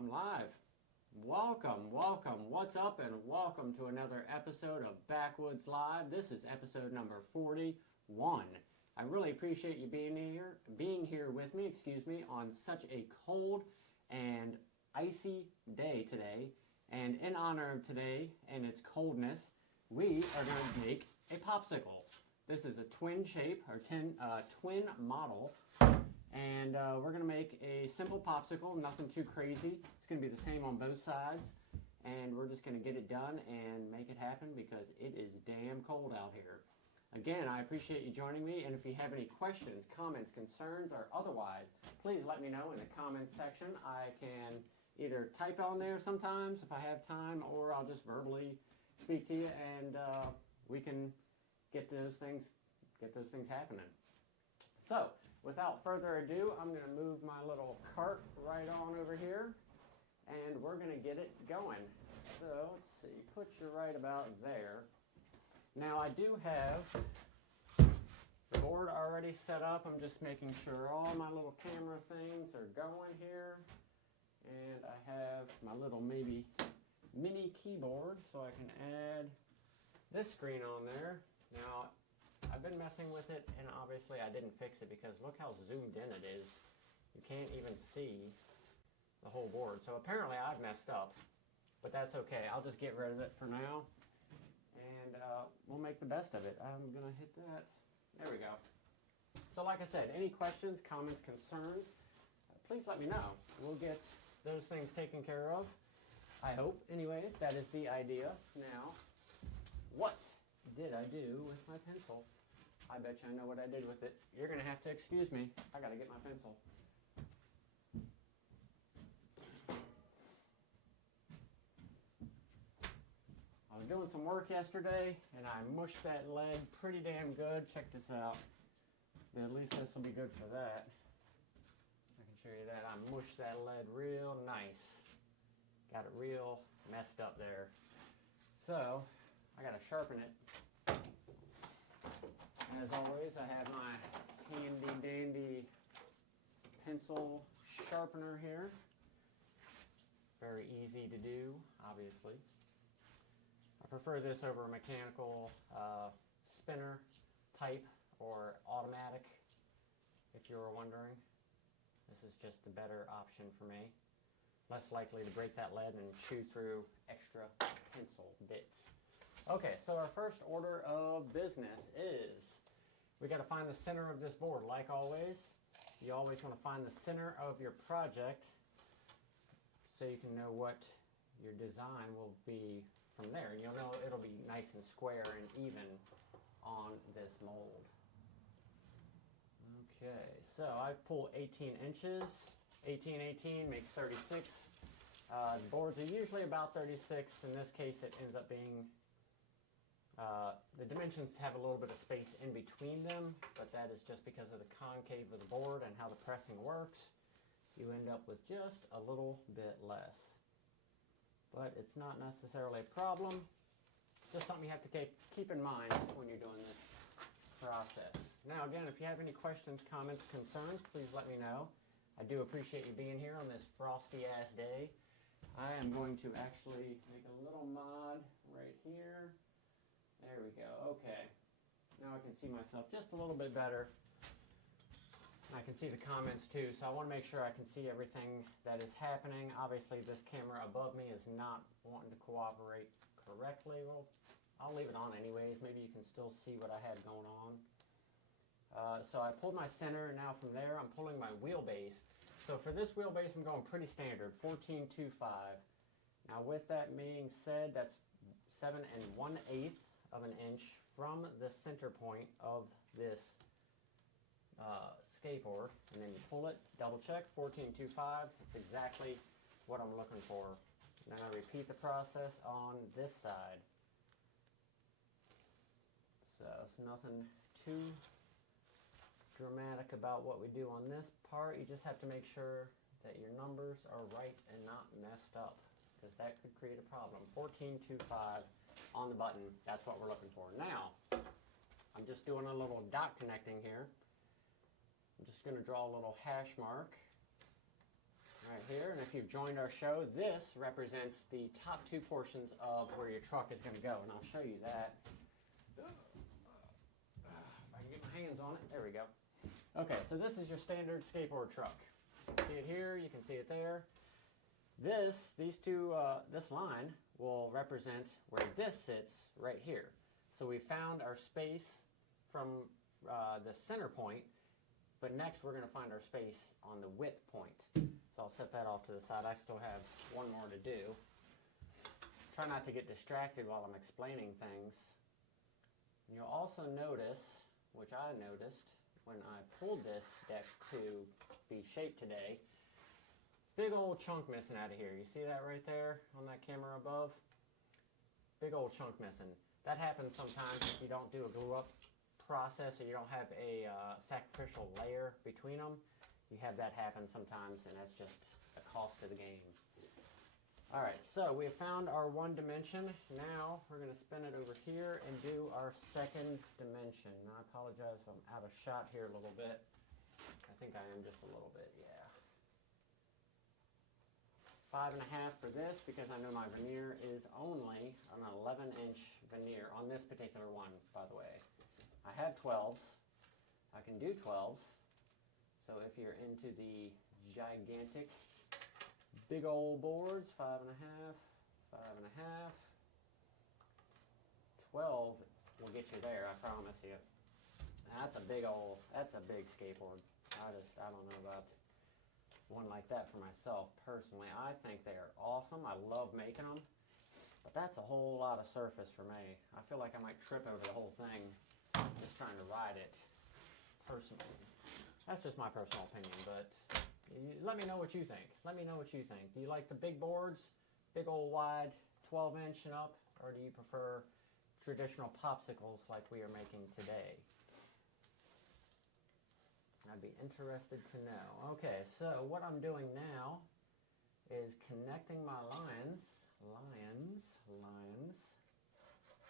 I'm live. Welcome. What's up, and welcome to another episode of Bakwuds Live. This is episode number 41. I really appreciate you being here with me, on such a cold and icy day today. And in honor of today and its coldness, we are going to make a popsicle. This is a twin shape, or twin model. And we're going to make a simple popsicle, nothing too crazy. It's going to be the same on both sides. And we're just going to get it done and make it happen because it is damn cold out here. Again, I appreciate you joining me. And if you have any questions, comments, concerns, or otherwise, please let me know in the comments section. I can either type on there sometimes if I have time, or I'll just verbally speak to you, and we can get those things happening. So, without further ado, I'm going to move my little cart right on over here, and we're going to get it going. So, let's see, put you right about there. Now, I do have the board already set up. I'm just making sure all my little camera things are going here. And I have my little maybe mini keyboard, so I can add this screen on there. Now, I've been messing with it, and obviously I didn't fix it because look how zoomed in it is. You can't even see the whole board. So apparently I've messed up, but that's okay. I'll just get rid of it for now, and we'll make the best of it. I'm going to hit that. There we go. So like I said, any questions, comments, concerns, please let me know. We'll get those things taken care of. I hope. Anyways, that is the idea. Now, what did I do with my pencil? I bet you I know what I did with it. You're going to have to excuse me. I got to get my pencil. I was doing some work yesterday, and I mushed that lead pretty damn good. Check this out. But at least this will be good for that. I can show you that. I mushed that lead real nice. Got it real messed up there. So, I got to sharpen it. As always, I have my handy dandy pencil sharpener here. Very easy to do, obviously. I prefer this over a mechanical spinner type or automatic, if you were wondering. This is just the better option for me. Less likely to break that lead and chew through extra pencil bits. Okay, so our first order of business is we got to find the center of this board. Like always, you always want to find the center of your project so you can know what your design will be from there. You'll know it'll be nice and square and even on this mold. Okay, so I pull 18 inches. 18 makes 36. The boards are usually about 36. In this case, it ends up being the dimensions have a little bit of space in between them, but that is just because of the concave of the board and how the pressing works. You end up with just a little bit less. But it's not necessarily a problem. Just something you have to keep in mind when you're doing this process. Now again, if you have any questions, comments, concerns, please let me know. I do appreciate you being here on this frosty ass day. I am going to actually make a little mod right here. There we go. Okay. Now I can see myself just a little bit better. I can see the comments too, so I want to make sure I can see everything that is happening. Obviously this camera above me is not wanting to cooperate correctly. Well, I'll leave it on anyways. Maybe you can still see what I had going on. So I pulled my center, and now from there I'm pulling my wheelbase. So for this wheelbase I'm going pretty standard, 14.25. Now with that being said, that's 7 1/8 of an inch from the center point of this skateboard, and then you pull it, double check, 14.25. It's exactly what I'm looking for. And then I repeat the process on this side. So it's nothing too dramatic about what we do on this part. You just have to make sure that your numbers are right and not messed up, because that could create a problem. 14.25 on the button, that's what we're looking for. Now, I'm just doing a little dot connecting here. I'm just going to draw a little hash mark right here, and if if you've joined our show, this represents the top two portions of where your truck is going to go, and I'll show you that. If I can get my hands on it, there we go. Okay, so this is your standard skateboard truck. You can see it here, you can see it there. This line will represent where this sits right here. So we found our space from the center point, but next we're going to find our space on the width point. So I'll set that off to the side. I still have one more to do. Try not to get distracted while I'm explaining things. And you'll also notice, which I noticed when I pulled this deck to be shaped today, big old chunk missing out of here. You see that right there on that camera above? Big old chunk missing. That happens sometimes if you don't do a glue up process or you don't have a sacrificial layer between them. You have that happen sometimes, and that's just a cost to the game. All right, so we have found our one dimension. Now we're going to spin it over here and do our second dimension. Now, I apologize if I'm out of shot here a little bit. I think I am just a little bit, yeah. 5.5 for this because I know my veneer is only an 11-inch veneer on this particular one, by the way. I have 12s. I can do 12s. So if you're into the gigantic, big old boards, 5.5, 5.5, 12 will get you there, I promise you. That's a big skateboard. I don't know about one like that for myself personally. I think they are awesome. I love making them, but that's a whole lot of surface for me. I feel like I might trip over the whole thing just trying to ride it personally. That's just my personal opinion, but let me know what you think. Let me know what you think. Do you like the big boards, big old wide 12-inch and up, or do you prefer traditional popsicles like we are making today? I'd be interested to know. Okay, so what I'm doing now is connecting my lines.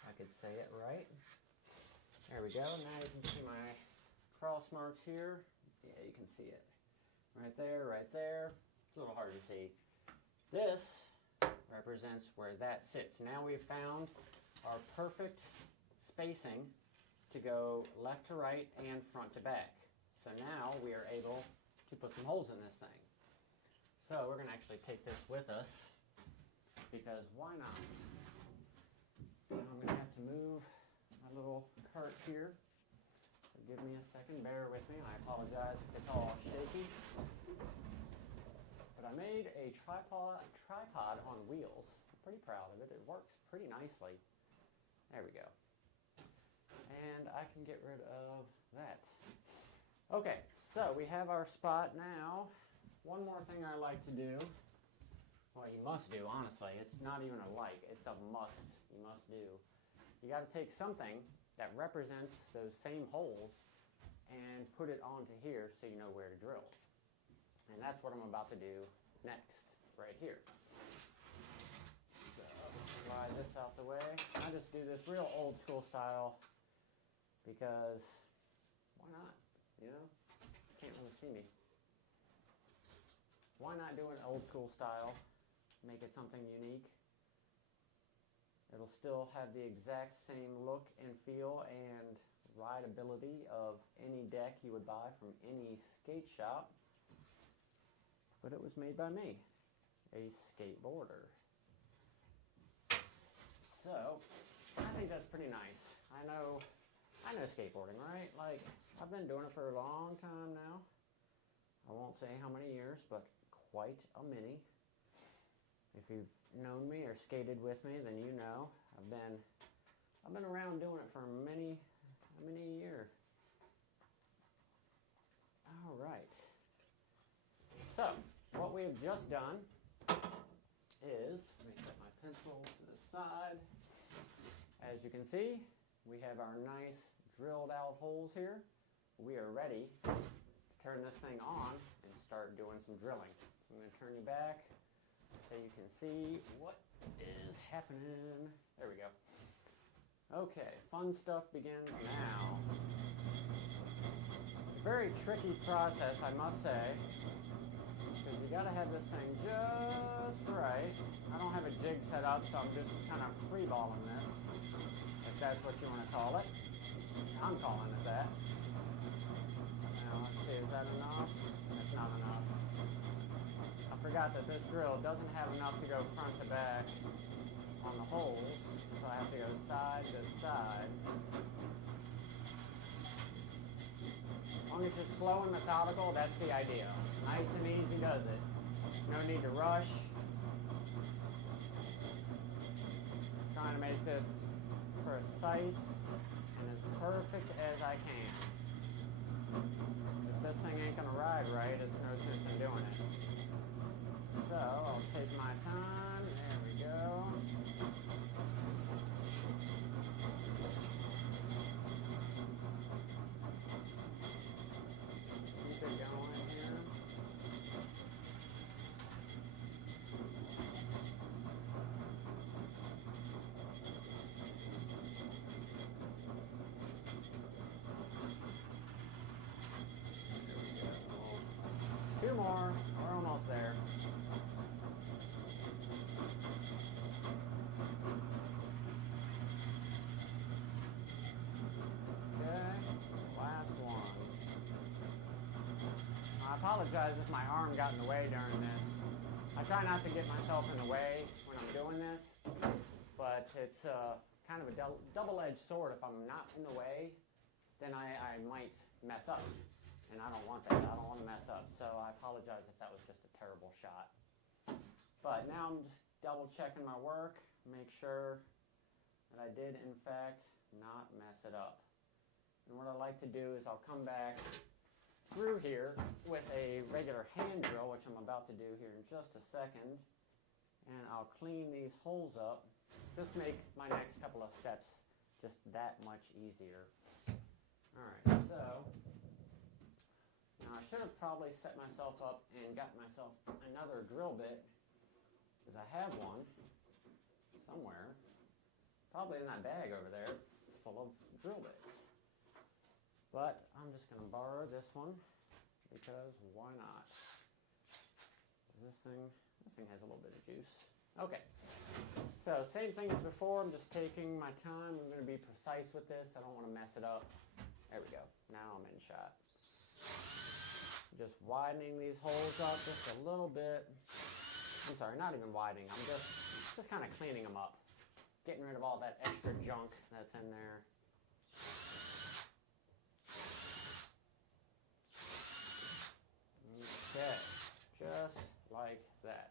I could say it right. There we go. Now you can see my cross marks here. Yeah, you can see it. Right there, right there. It's a little hard to see. This represents where that sits. Now we've found our perfect spacing to go left to right and front to back. So now we are able to put some holes in this thing. So we're going to actually take this with us because why not? Now I'm going to have to move my little cart here. So give me a second, bear with me. I apologize if it's all shaky. But I made a tripod on wheels. I'm pretty proud of it. It works pretty nicely. There we go. And I can get rid of that. Okay, so we have our spot now. One more thing I like to do, well, you must do, honestly. It's not even a like, it's a must. You must do. You got to take something that represents those same holes and put it onto here so you know where to drill. And that's what I'm about to do next, right here. So let's slide this out the way. I just do this real old school style because why not? You know, can't really see me. Why not do an old school style? Make it something unique. It'll still have the exact same look and feel and rideability of any deck you would buy from any skate shop. But it was made by me, a skateboarder. So, I think that's pretty nice. I know skateboarding, right? Like, I've been doing it for a long time now. I won't say how many years, but quite a many. If you've known me or skated with me, then you know I've been around doing it for many a year. All right. So, what we have just done is, let me set my pencil to the side. As you can see, we have our nice drilled out holes here. We are ready to turn this thing on and start doing some drilling. So I'm going to turn you back so you can see what is happening. There we go. Okay, fun stuff begins now. It's a very tricky process, I must say, because you gotta have this thing just right. I don't have a jig set up, so I'm just kind of freeballing this, if that's what you want to call it. I'm calling it that. Now let's see, is that enough? It's not enough. I forgot that this drill doesn't have enough to go front to back on the holes, so I have to go side to side. As long as you're slow and methodical, that's the idea. Nice and easy does it. No need to rush. Trying to make this precise and as perfect as I can. If this thing ain't gonna ride right, it's no sense in doing it. So I'll take my time. There we go. Keep it going here. Two more. We're almost there. Okay, last one. I apologize if my arm got in the way during this. I try not to get myself in the way when I'm doing this, but it's kind of a double-edged sword. If I'm not in the way, then I might mess up. And I don't want that. I don't want to mess up. So I apologize if that was just a terrible shot. But now I'm just double checking my work, make sure that I did in fact not mess it up. And what I like to do is I'll come back through here with a regular hand drill, which I'm about to do here in just a second. And I'll clean these holes up just to make my next couple of steps just that much easier. Alright, so now I should have probably set myself up and got myself another drill bit, because I have one somewhere, probably in that bag over there, full of drill bits. But I'm just going to borrow this one, because why not? This thing has a little bit of juice. Okay, so same thing as before. I'm just taking my time. I'm going to be precise with this. I don't want to mess it up. There we go. Now I'm in shot. Just widening these holes up just a little bit. I'm sorry, not even widening. I'm just kind of cleaning them up. Getting rid of all that extra junk that's in there. Okay, just like that.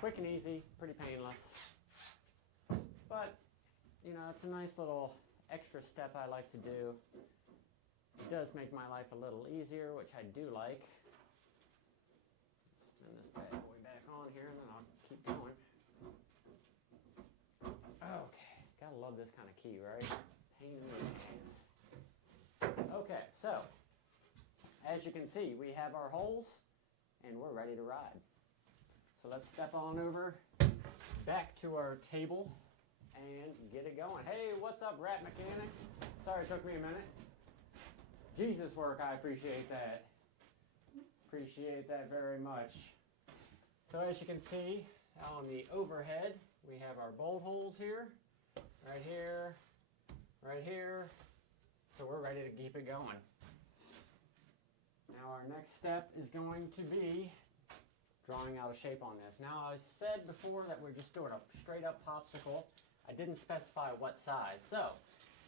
Quick and easy, pretty painless. But, you know, it's a nice little extra step I like to do. It does make my life a little easier, which I do like. Spin this bad boy back on here, and then I'll keep going. Okay, gotta love this kind of key, right? Pain in the hands. Okay, so as you can see, we have our holes, and we're ready to ride. So let's step on over back to our table and get it going. Hey, what's up, Rat Mechanics? Sorry it took me a minute. Jesus work, I appreciate that. Appreciate that very much. So as you can see, on the overhead, we have our bolt holes here, right here, right here. So we're ready to keep it going. Now our next step is going to be drawing out a shape on this. Now I said before that we're just doing a straight up popsicle. I didn't specify what size. So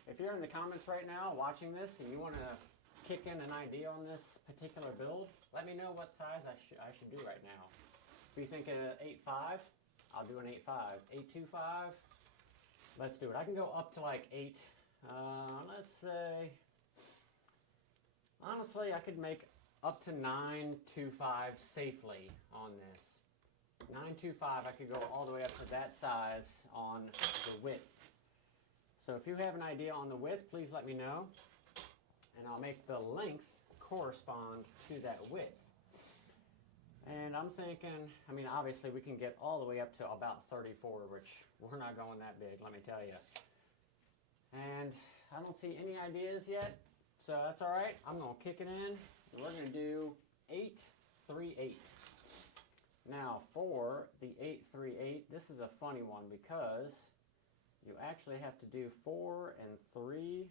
if you're in the comments right now watching this and you want to kick in an idea on this particular build, let me know what size I should do right now. If you think an 8.5, I'll do an 8.5. 8.25, let's do it. I can go up to like 8. Let's say, honestly, I could make up to 9.25 safely on this. 9.25, I could go all the way up to that size on the width. So if you have an idea on the width, please let me know, and I'll make the length correspond to that width. And I'm thinking, I mean, obviously we can get all the way up to about 34, which we're not going that big, let me tell you. And I don't see any ideas yet, so that's all right. I'm going to kick it in. We're going to do 8, 3, 8. Now for the 8-3-8, this is a funny one because you actually have to do 4 3/16.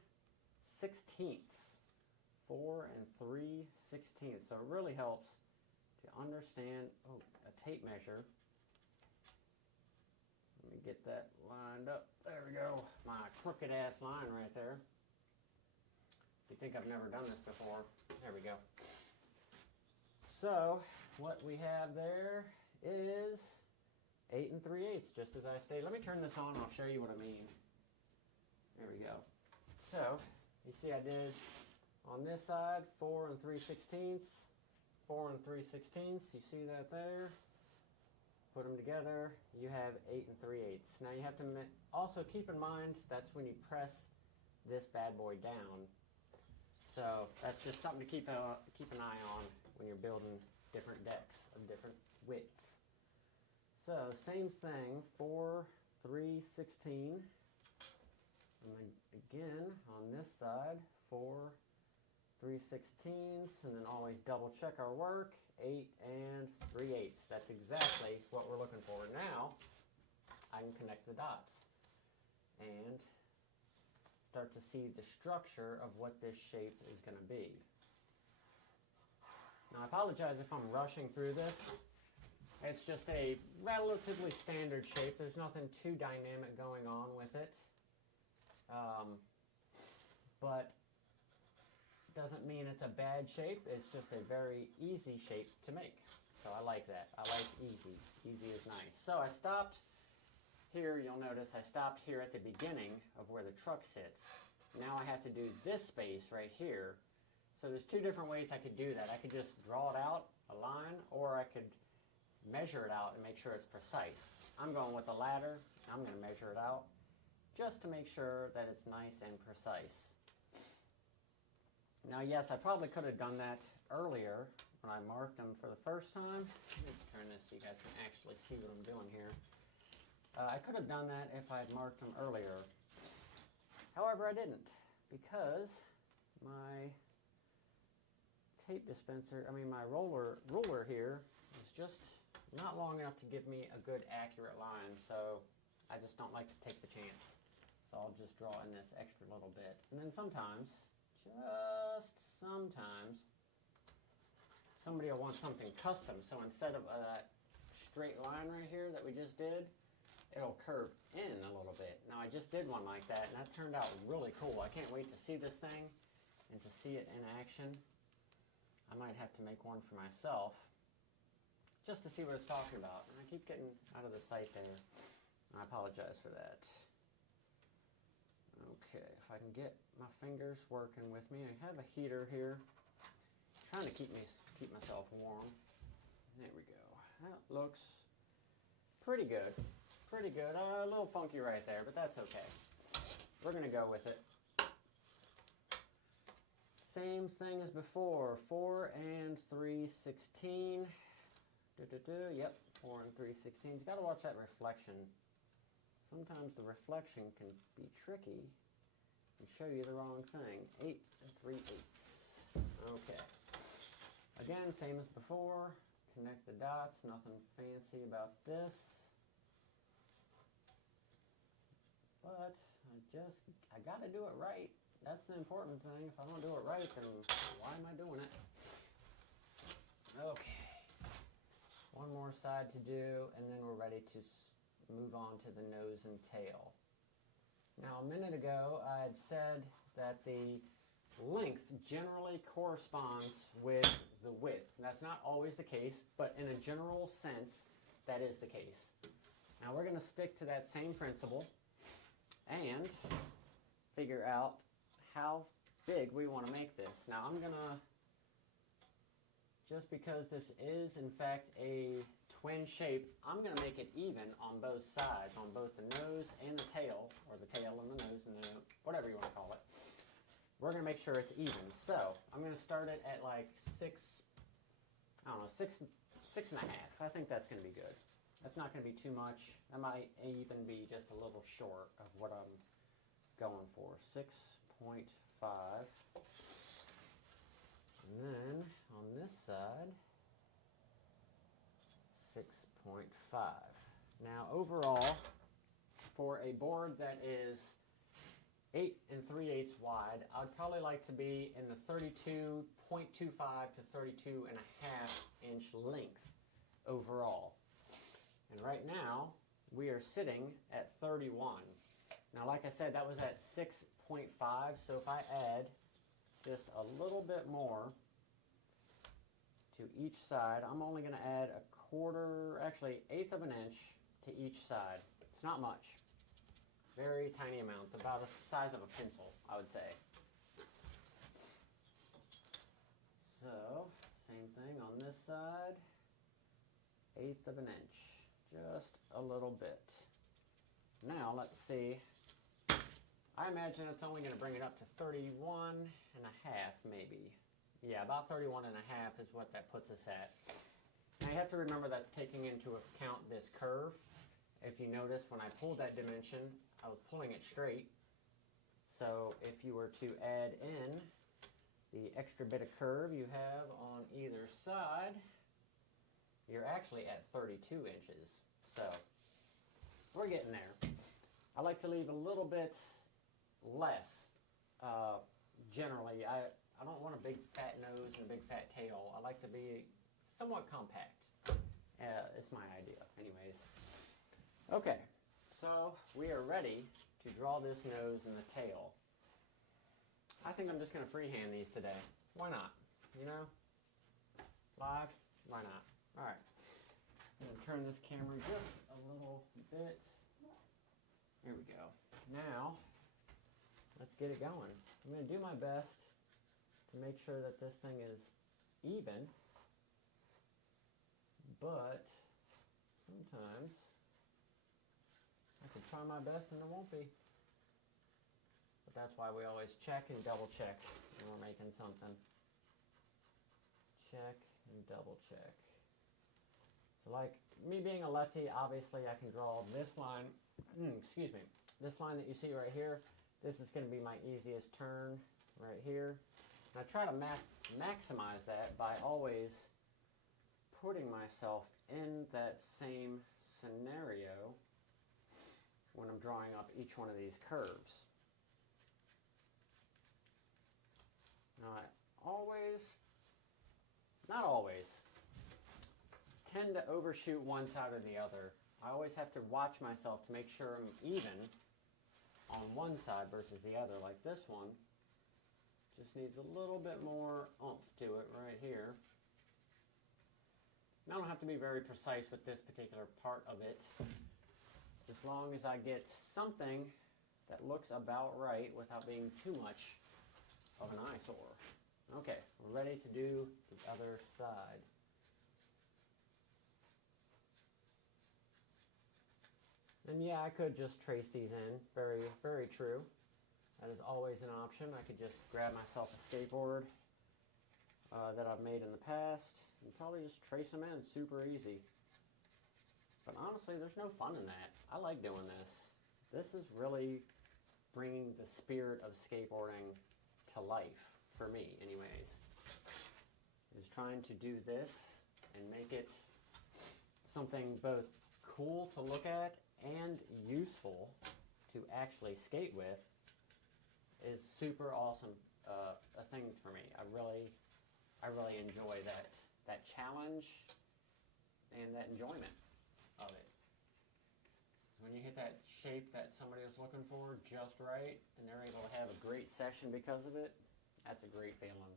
4 3/16. So it really helps to understand, a tape measure. Let me get that lined up. There we go. My crooked ass line right there. You think I've never done this before? There we go. So what we have there is 8 3/8, just as I stated. Let me turn this on and I'll show you what I mean. There we go. So you see I did on this side 4 3/16, 4 3/16. You see that there? Put them together, you have 8 3/8. Now you have to also keep in mind that's when you press this bad boy down. So that's just something to keep an eye on when you're building different decks of different widths. So same thing, 4 3/16. And then again on this side, 4 3/16, and then always double check our work. 8 3/8. That's exactly what we're looking for. Now I can connect the dots and start to see the structure of what this shape is going to be. Now I apologize if I'm rushing through this. It's just a relatively standard shape. There's nothing too dynamic going on with it. But doesn't mean it's a bad shape. It's just a very easy shape to make. So I like that. I like easy. Easy is nice. So I stopped here. You'll notice I stopped here at the beginning of where the truck sits. Now I have to do this space right here. So there's two different ways I could do that. I could just draw it out, a line, or I could measure it out and make sure it's precise. I'm going with the latter. I'm going to measure it out just to make sure that it's nice and precise. Now, yes, I probably could have done that earlier when I marked them for the first time. Let me turn this so you guys can actually see what I'm doing here. I could have done that if I had marked them earlier. However, I didn't because my tape dispenser, my ruler here is just not long enough to give me a good accurate line, so I just don't like to take the chance. So I'll just draw in this extra little bit. And then sometimes, just sometimes, somebody will want something custom. So instead of that straight line right here that we just did, it'll curve in a little bit. Now I just did one like that, and that turned out really cool. I can't wait to see this thing and to see it in action. I might have to make one for myself just to see what it's talking about. And I keep getting out of the sight there. I apologize for that. Okay, if I can get my fingers working with me. I have a heater here. I'm trying to keep myself warm. There we go. That looks pretty good. Pretty good. A little funky right there, but that's okay. We're going to go with it. Same thing as before. 4 3/16. Yep, 4 3/16. You got to watch that reflection. Sometimes the reflection can be tricky and show you the wrong thing. 8 3/8. Okay. Again, same as before. Connect the dots. Nothing fancy about this. But I got to do it right. That's the important thing. If I don't do it right, then why am I doing it? Okay. One more side to do, and then we're ready to move on to the nose and tail. Now, a minute ago, I had said that the length generally corresponds with the width. That's not always the case, but in a general sense, that is the case. Now, we're going to stick to that same principle and figure out how big we want to make this. Now I'm going to, just because this is in fact a twin shape, I'm going to make it even on both sides, on both the nose and the tail, or the tail and the nose and the nose, whatever you want to call it. We're going to make sure it's even. So I'm going to start it at like 6 and a half. I think that's going to be good. That's not going to be too much. That might even be just a little short of what I'm going for. 6.5. And then on this side, 6.5. Now overall, for a board that is 8 3/8 wide, I'd probably like to be in the 32.25 to 32.5 inch length overall. And right now, we are sitting at 31. Now, like I said, that was at 6.5, so if I add just a little bit more to each side, I'm only going to add a quarter, actually 1/8 of an inch to each side. It's not much. Very tiny amount, about the size of a pencil, I would say. So, same thing on this side, 1/8 of an inch, just a little bit. Now, let's see. I imagine it's only going to bring it up to 31.5, maybe. Yeah, about 31.5 is what that puts us at. Now, you have to remember that's taking into account this curve. If you notice, when I pulled that dimension, I was pulling it straight. So if you were to add in the extra bit of curve you have on either side, you're actually at 32 inches. So we're getting there. I like to leave a little bit less. Generally, I don't want a big fat nose and a big fat tail. I like to be somewhat compact. It's my idea, anyways. Okay, so we are ready to draw this nose and the tail. I think I'm just going to freehand these today. Why not? You know? Live? Why not? All right. I'm going to turn this camera just a little bit. Here we go. Now, let's get it going. I'm going to do my best to make sure that this thing is even, but sometimes I can try my best and it won't be. But that's why we always check and double check when we're making something. Check and double check. So like me being a lefty, obviously I can draw this line, excuse me, this line that you see right here. This is going to be my easiest turn right here. And I try to maximize that by always putting myself in that same scenario when I'm drawing up each one of these curves. Now I not always, tend to overshoot one side or the other. I always have to watch myself to make sure I'm even on one side versus the other. Like this one just needs a little bit more oomph to it right here. I don't have to be very precise with this particular part of it, as long as I get something that looks about right without being too much of an eyesore. Okay, we're ready to do the other side. And yeah, I could just trace these in. Very, very true. That is always an option. I could just grab myself a skateboard that I've made in the past and probably just trace them in. Super easy. But honestly, there's no fun in that. I like doing this. This is really bringing the spirit of skateboarding to life, for me anyways. Is trying to do this and make it something both cool to look at and useful to actually skate with is super awesome a thing for me. I really enjoy that challenge and that enjoyment of it. So when you hit that shape that somebody was looking for just right and they're able to have a great session because of it, that's a great feeling.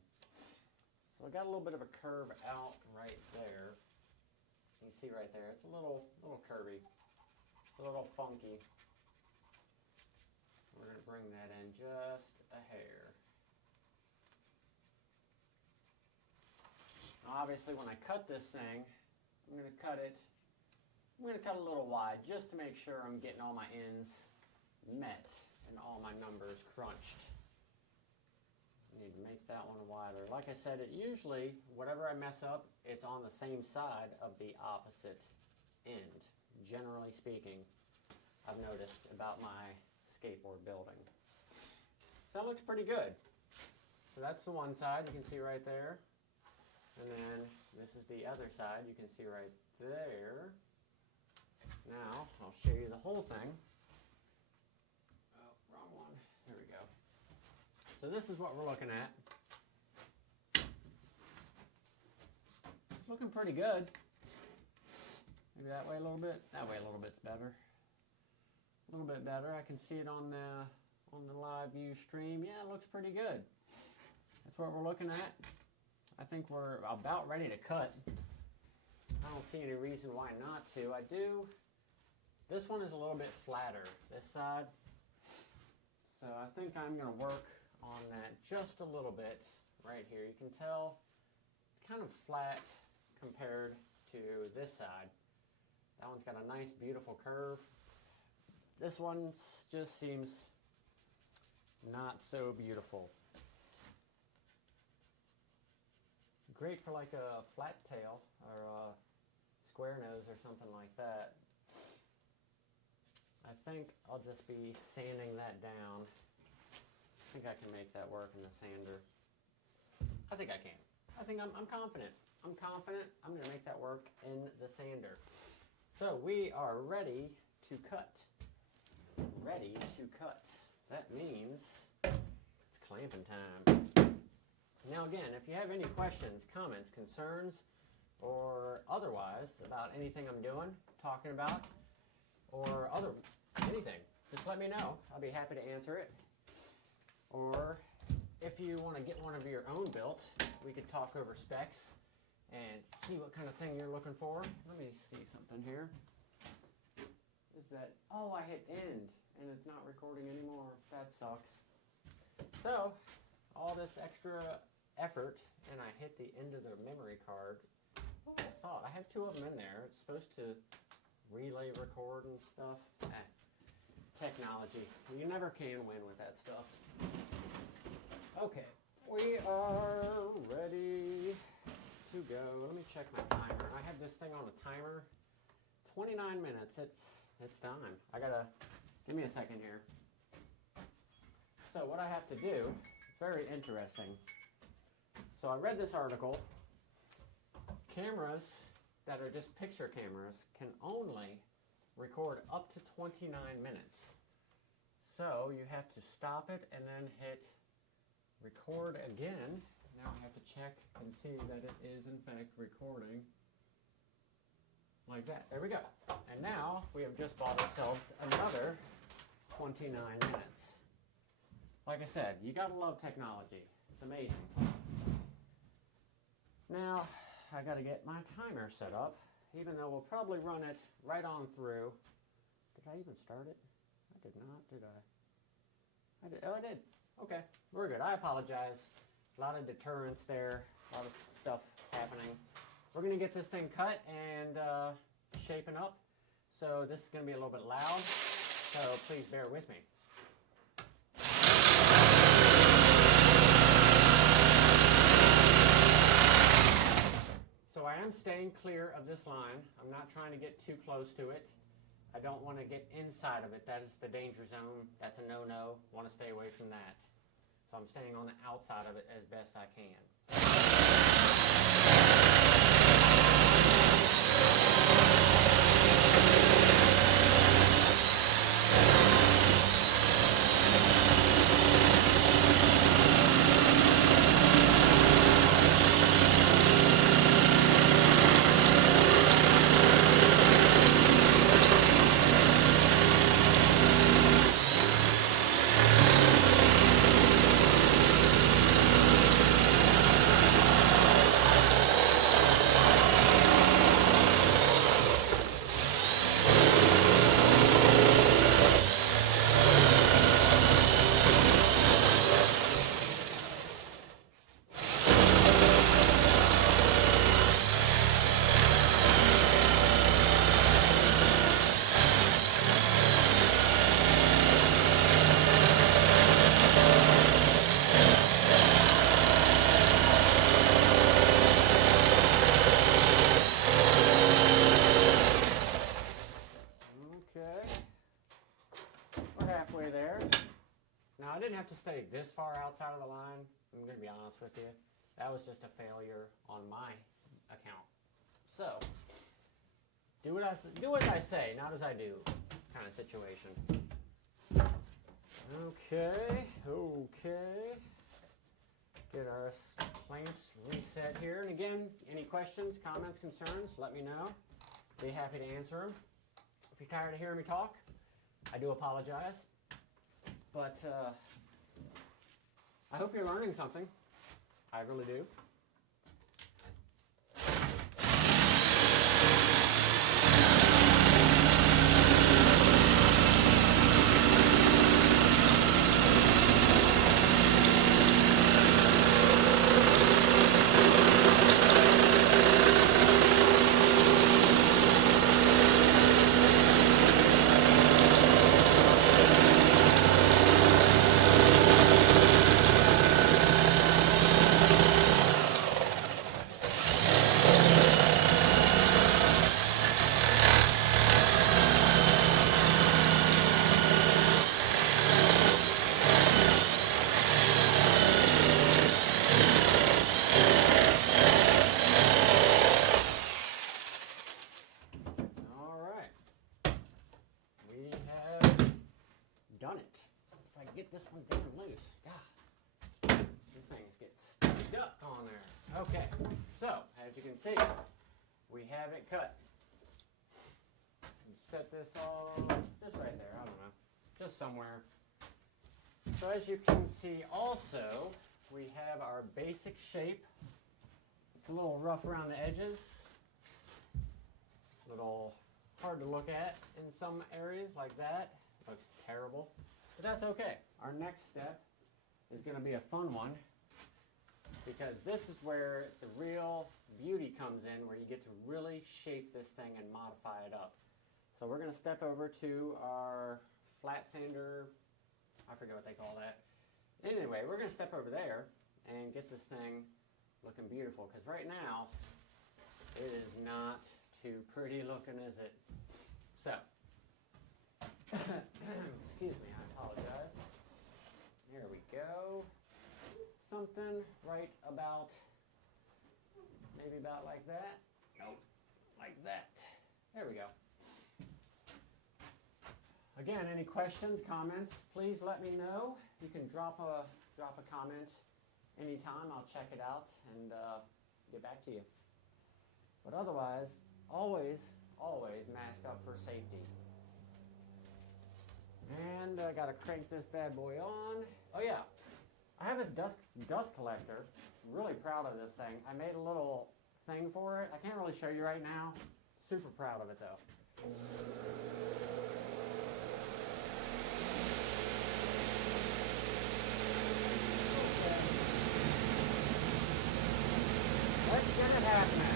So I got a little bit of a curve out right there. You can see right there, it's a little curvy. It's a little funky. We're going to bring that in just a hair. Now obviously when I cut this thing, I'm going to cut a little wide just to make sure I'm getting all my ends met and all my numbers crunched. I need to make that one wider. Like I said, it usually, whatever I mess up, it's on the same side of the opposite end. Generally speaking, I've noticed about my skateboard building. So that looks pretty good. So that's the one side, you can see right there. And then this is the other side. You can see right there. Now, I'll show you the whole thing. Oh, wrong one. Here we go. So this is what we're looking at. It's looking pretty good. Maybe that way a little bit. That way a little bit's better. A little bit better. I can see it on the live view stream. Yeah, it looks pretty good. That's what we're looking at. I think we're about ready to cut. I don't see any reason why not to. I do. This one is a little bit flatter, this side. So I think I'm going to work on that just a little bit right here. You can tell it's kind of flat compared to this side. That one's got a nice, beautiful curve. This one just seems not so beautiful. Great for like a flat tail or a square nose or something like that. I think I'll just be sanding that down. I think I can make that work in the sander. I think I can. I think I'm confident. I'm confident I'm going to make that work in the sander. So we are ready to cut. Ready to cut. That means it's clamping time. Now again, if you have any questions, comments, concerns, or otherwise about anything I'm doing, talking about, or anything, just let me know. I'll be happy to answer it. Or if you want to get one of your own built, we could talk over specs and see what kind of thing you're looking for. Let me see something here. Is that, oh, I hit end and it's not recording anymore. That sucks. So, all this extra effort and I hit the end of the memory card. What I thought, I have two of them in there. It's supposed to relay record and stuff. Technology. You never can win with that stuff. Okay, we are ready to go. Let me check my timer. I have this thing on a timer. 29 minutes. It's time. I gotta, give me a second here. So what I have to do, it's very interesting. So I read this article. Cameras that are just picture cameras can only record up to 29 minutes. So you have to stop it and then hit record again. Now I have to check and see that it is in fact recording. Like that. There we go. And now we have just bought ourselves another 29 minutes. Like I said, you gotta love technology. It's amazing. Now, I gotta get my timer set up, even though we'll probably run it right on through. Did I even start it? I did not, did I? I did. Oh, I did. Okay, we're good. I apologize. A lot of deterrence there, a lot of stuff happening. We're gonna get this thing cut and shaping up. So this is gonna be a little bit loud, so please bear with me. So I am staying clear of this line. I'm not trying to get too close to it. I don't want to get inside of it. That is the danger zone. That's a no-no. Want to stay away from that. So I'm staying on the outside of it as best I can. Halfway there. Now I didn't have to stay this far outside of the line. I'm going to be honest with you. that was just a failure on my account. So, do as I say, not as I do kind of situation. Okay. Get our clamps reset here. And again, any questions, comments, concerns, let me know. Be happy to answer them. If you're tired of hearing me talk, I do apologize. But I hope you're learning something. I really do. Done it. If I get this one down loose, God, these things get stuck on there. Okay, so as you can see, we have it cut. Set this all just right there, I don't know, just somewhere. So as you can see also, we have our basic shape. It's a little rough around the edges, a little hard to look at in some areas like that. Looks terrible, but that's okay. Our next step is going to be a fun one, because this is where the real beauty comes in, where you get to really shape this thing and modify it up. So we're going to step over to our flat sander, I forget what they call that. Anyway, we're going to step over there and get this thing looking beautiful, because right now it is not too pretty looking, is it? So excuse me, I apologize. Here we go. Something right about, maybe about like that. Nope, like that. There we go. Again, any questions, comments, please let me know. You can drop a comment anytime. I'll check it out and get back to you. But otherwise, always mask up for safety. And I gotta crank this bad boy on. Oh yeah, I have this dust collector. I'm really proud of this thing. I made a little thing for it. I can't really show you right now. Super proud of it though. Let's get it happening.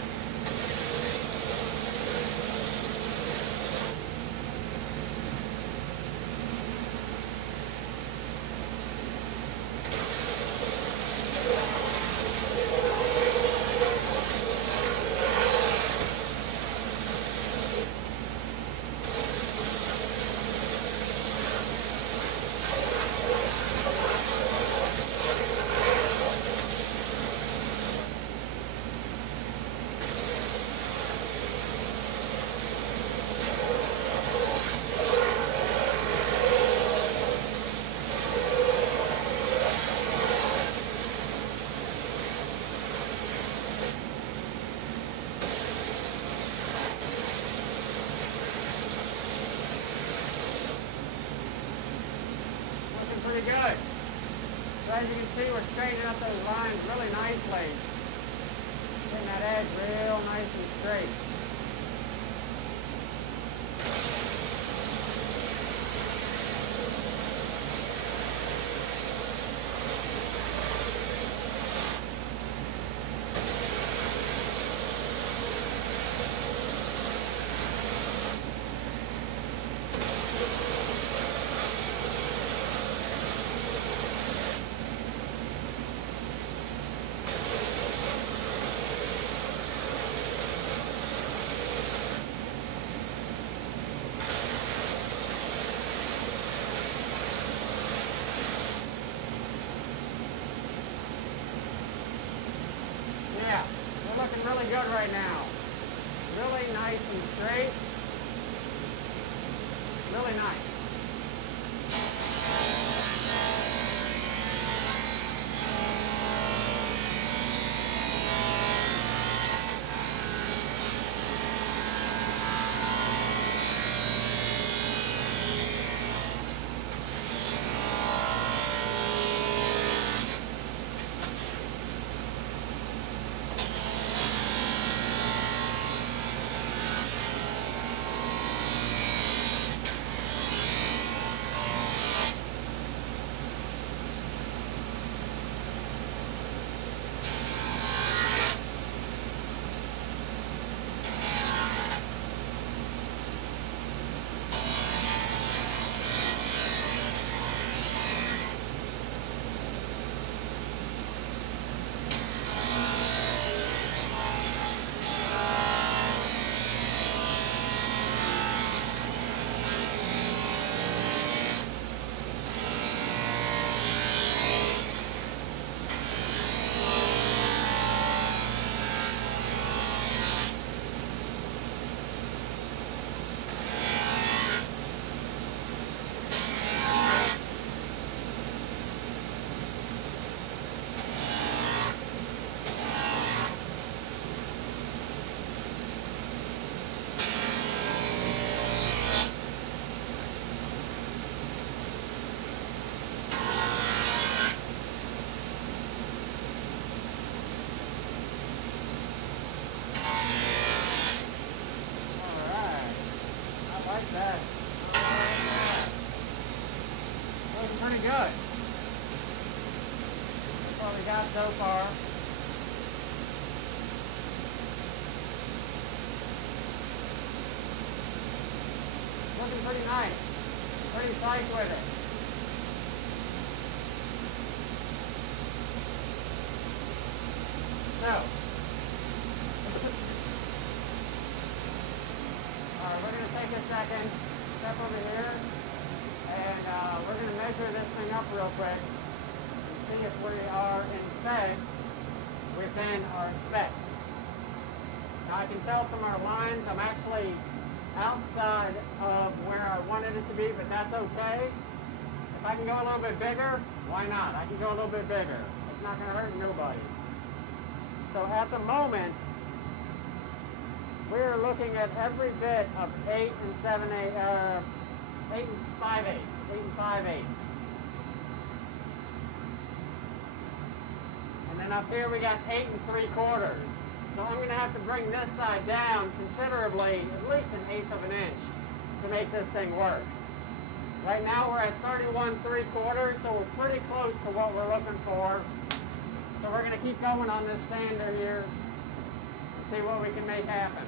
Pretty good. So as you can see, we're straightening up those lines really nicely. Getting that edge real nice and straight. good right now. Really nice and straight. Really nice. That. Looking pretty good. That's what we got so far. Looking pretty nice. Pretty psyched with it. So. We're going to take a second, step over here, and we're going to measure this thing up real quick and see if we are in fact within our specs. Now I can tell from our lines I'm actually outside of where I wanted it to be, but that's okay. If I can go a little bit bigger, why not? I can go a little bit bigger. It's not going to hurt nobody. So at the moment, we are looking at every bit of 8 and 5/8. And then up here we got 8 3/4. So I'm going to have to bring this side down considerably, at least 1/8 of an inch, to make this thing work. Right now we're at 31 3/4, so we're pretty close to what we're looking for. So we're going to keep going on this sander here and see what we can make happen.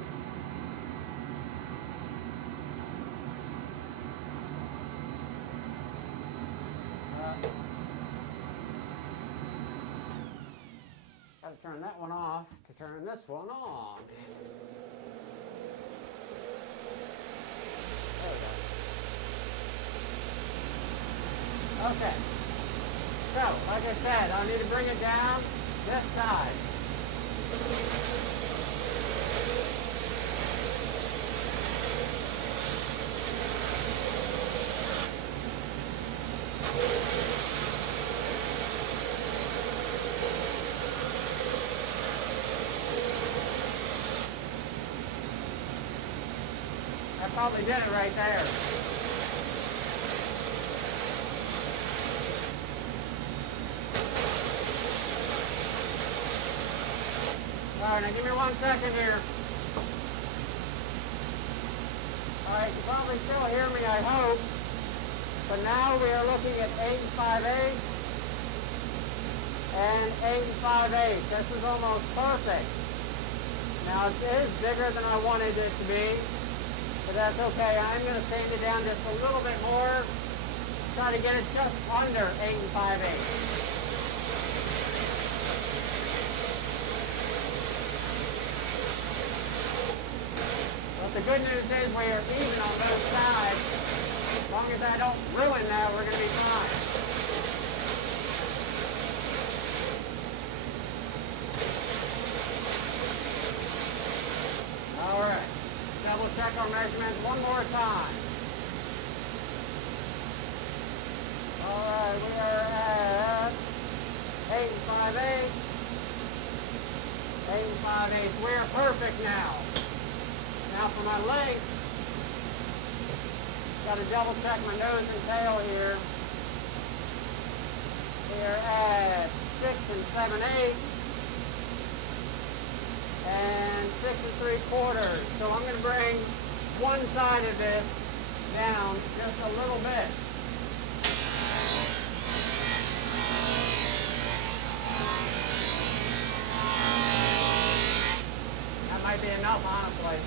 Got to turn that one off to turn this one on. There we go. Okay. So, like I said, I need to bring it down this side. I probably did it right there. Alright, now give me 1 second here. Alright, you probably still hear me, I hope. But now we are looking at 8 5/8 and 8 5/8. This is almost perfect. Now it is bigger than I wanted it to be, but that's okay. I'm going to sand it down just a little bit more. Try to get it just under 8 5/8. But the good news is we are even on both sides. As long as I don't ruin that, we're going to be fine. All right. Double check our measurements one more time. All right, we are at 8 5/8. 8 5/8. We are perfect now. Now for my length, got to double check my nose and tail here. We are at 6 7/8 and 6 3/4. So I'm going to bring one side of this down just a little bit. That might be enough, honestly.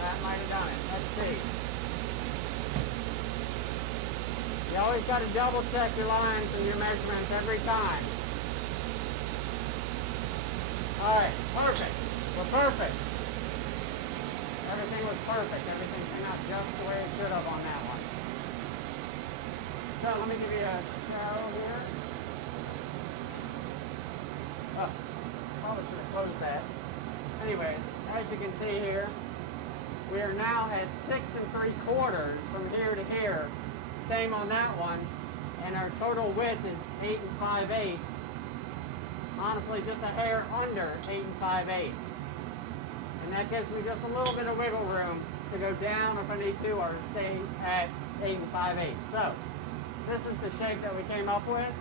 That might have done it. Let's see. You always got to double check your lines and your measurements every time. All right, perfect. We're perfect. Everything was perfect. Everything came out just the way it should have on that one. So let me give you a show here. Oh, probably should have closed that. Anyways, as you can see here, we are now at 6 3/4 from here to here. Same on that one. And our total width is 8 5/8. Honestly, just a hair under 8 5/8. And that gives me just a little bit of wiggle room to go down if I need to or stay at 8 5/8. So, this is the shape that we came up with.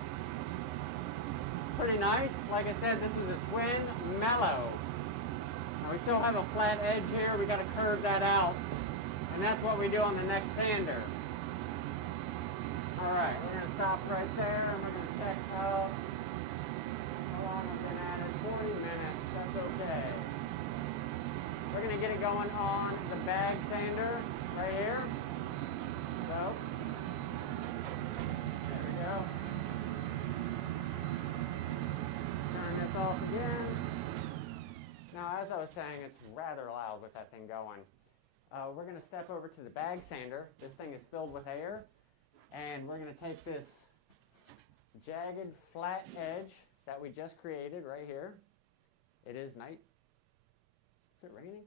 It's pretty nice. Like I said, this is a twin mellow. Now we still have a flat edge here. We got to curve that out. And that's what we do on the next sander. All right, we're going to stop right there, and we're going to check out how long we've been at it. 40 minutes, that's okay. We're going to get it going on the bag sander right here. So, there we go. Turn this off again. Now, as I was saying, it's rather loud with that thing going. We're going to step over to the bag sander. This thing is filled with air. And we're going to take this jagged flat edge that we just created right here. It is night. Is it raining?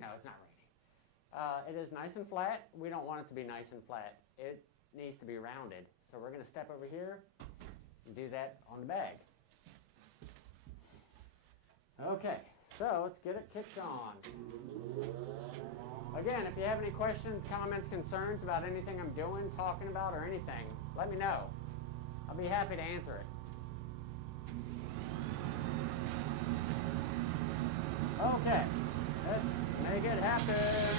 No, it's not raining. It is nice and flat. We don't want it to be nice and flat. It needs to be rounded. So we're going to step over here and do that on the bag. Okay, so let's get it kicked on. Again, if you have any questions, comments, concerns about anything I'm doing, talking about, or anything, let me know. I'll be happy to answer it. Okay, let's make it happen.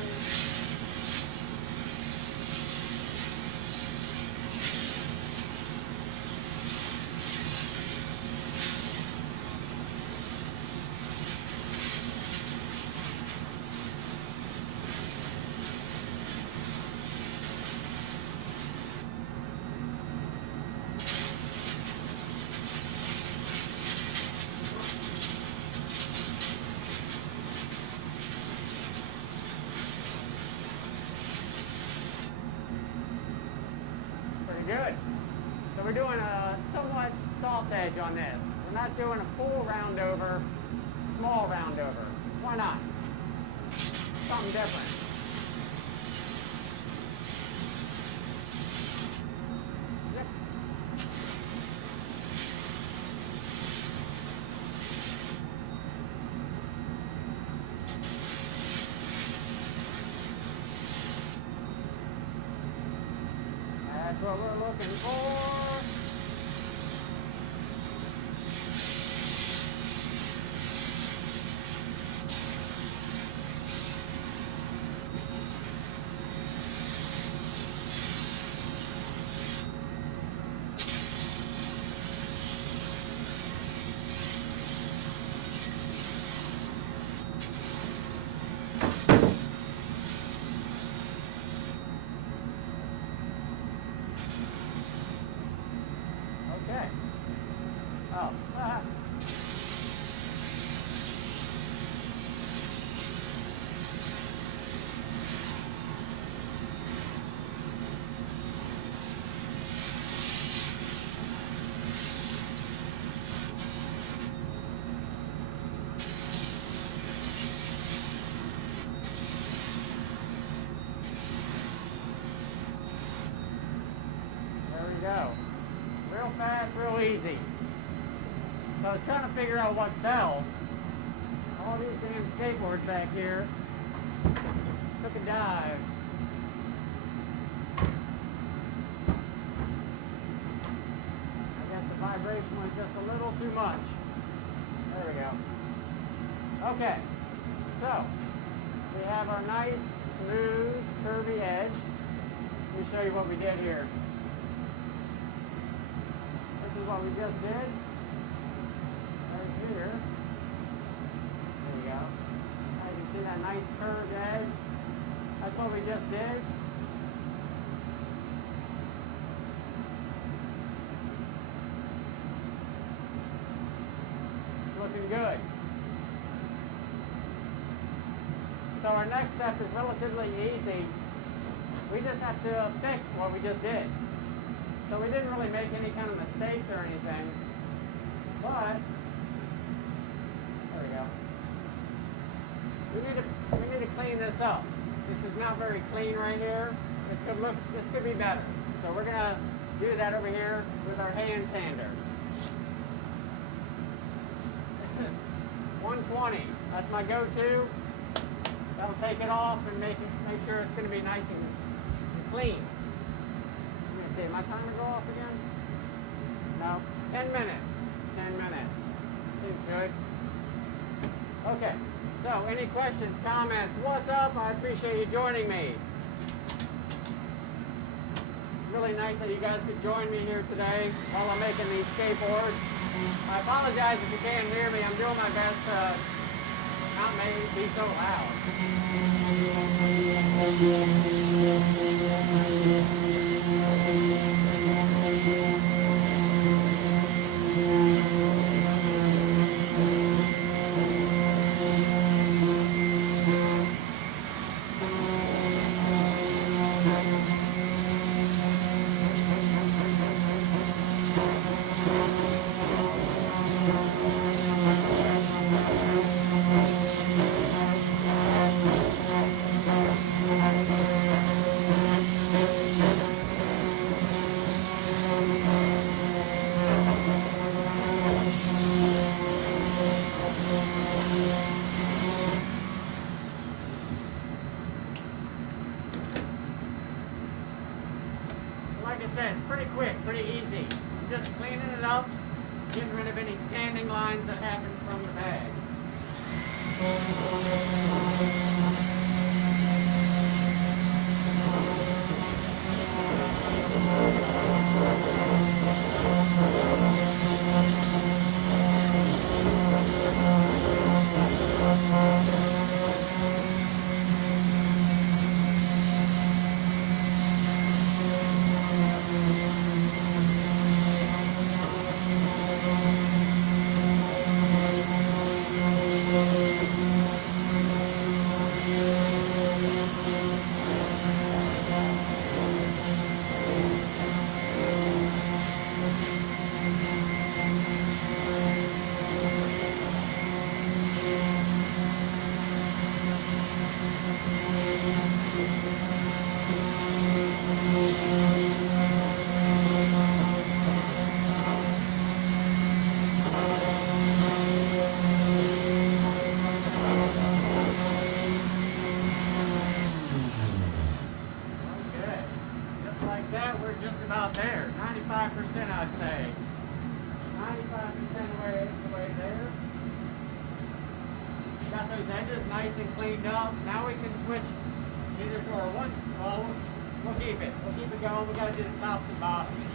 Good. So we're doing a somewhat soft edge on this. We're not doing a full round over, small round over. Why not? Something different. Yep. That's what we're looking for. easy. So I was trying to figure out what fell. All these damn skateboards back here took a dive. I guess the vibration was just a little too much. There we go. Okay, so we have our nice, smooth, curvy edge. Let me show you what we did here. This is what we just did. Right here. There we go. Now you can see that nice curved edge. That's what we just did. Looking good. So our next step is relatively easy. We just have to fix what we just did. So we didn't really make any kind of mistakes or anything, but there we go. We need to clean this up. This is not very clean right here. This could be better. So we're gonna do that over here with our hand sander. 120. That's my go-to. That'll take it off and make sure it's going to be nice and clean. Let me see. Did my timer go off again? No. 10 minutes. 10 minutes. Seems good. Okay. So, any questions, comments? What's up? I appreciate you joining me. Really nice that you guys could join me here today while I'm making these skateboards. I apologize if you can't hear me. I'm doing my best to not be so loud. Like I said, pretty quick, pretty easy. Just cleaning it up, getting rid of any sanding lines that happen from the bag. There, 95% I'd say. 95% the way there. Got those edges nice and cleaned up. Now we can switch either to our one. Well, we'll keep it. We'll keep it going. We got to do the tops and bottoms.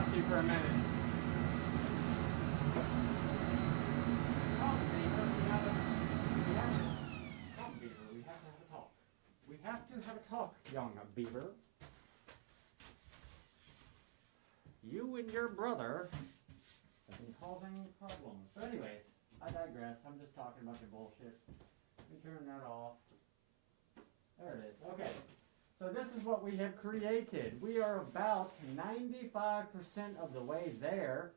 talk to you for a minute. Come, Beaver, come, Beaver, we have to have a talk. We have to have a talk, young Beaver. You and your brother have been causing problems. So anyways, I digress. I'm just talking about your bullshit. Let me turn that off. There it is. Okay. So this is what we have created. We are about 95% of the way there.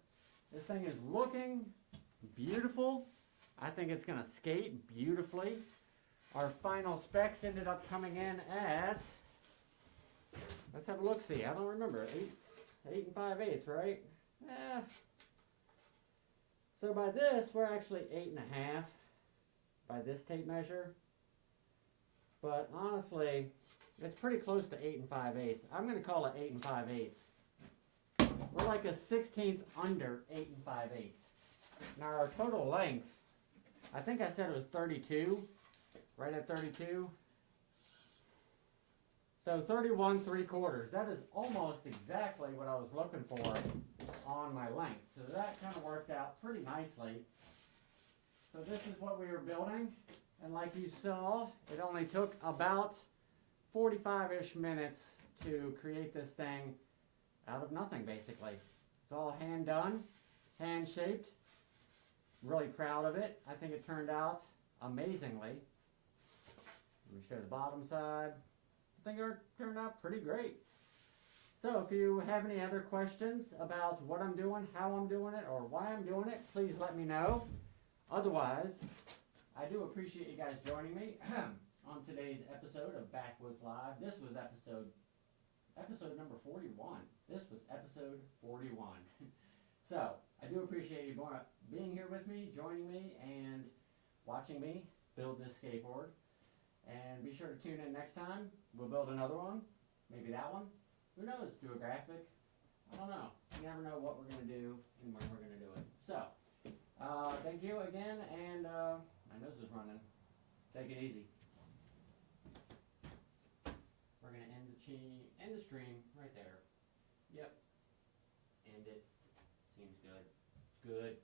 This thing is looking beautiful. I think it's going to skate beautifully. Our final specs ended up coming in at, let's have a look-see. I don't remember. 8 and 5/8, right? Yeah. So by this, we're actually 8 and 1/2 by this tape measure. But honestly, it's pretty close to 8 and 5/8. I'm going to call it 8 and 5/8. We're like a 16th under 8 and 5/8. Now our total length, I think I said it was 32, right at 32. So 31 3/4. That is almost exactly what I was looking for on my length. So that kind of worked out pretty nicely. So this is what we were building. And like you saw, it only took about 45-ish minutes to create this thing out of nothing, basically. It's all hand done, hand shaped. Really proud of it. I think it turned out amazingly. Let me show the bottom side. I think it turned out pretty great. So if you have any other questions about what I'm doing, how I'm doing it, or why I'm doing it, please let me know. Otherwise, I do appreciate you guys joining me on today's episode of Bakwuds Live. This was episode number 41. This was episode 41. So, I do appreciate you being here with me, joining me, and watching me build this skateboard. And be sure to tune in next time. We'll build another one. Maybe that one. Who knows? Do a graphic. I don't know. You never know what we're going to do and when we're going to do it. So, thank you again, and my nose is running. Take it easy. We're going to end the stream right there. Yep. End it. Seems good. Good.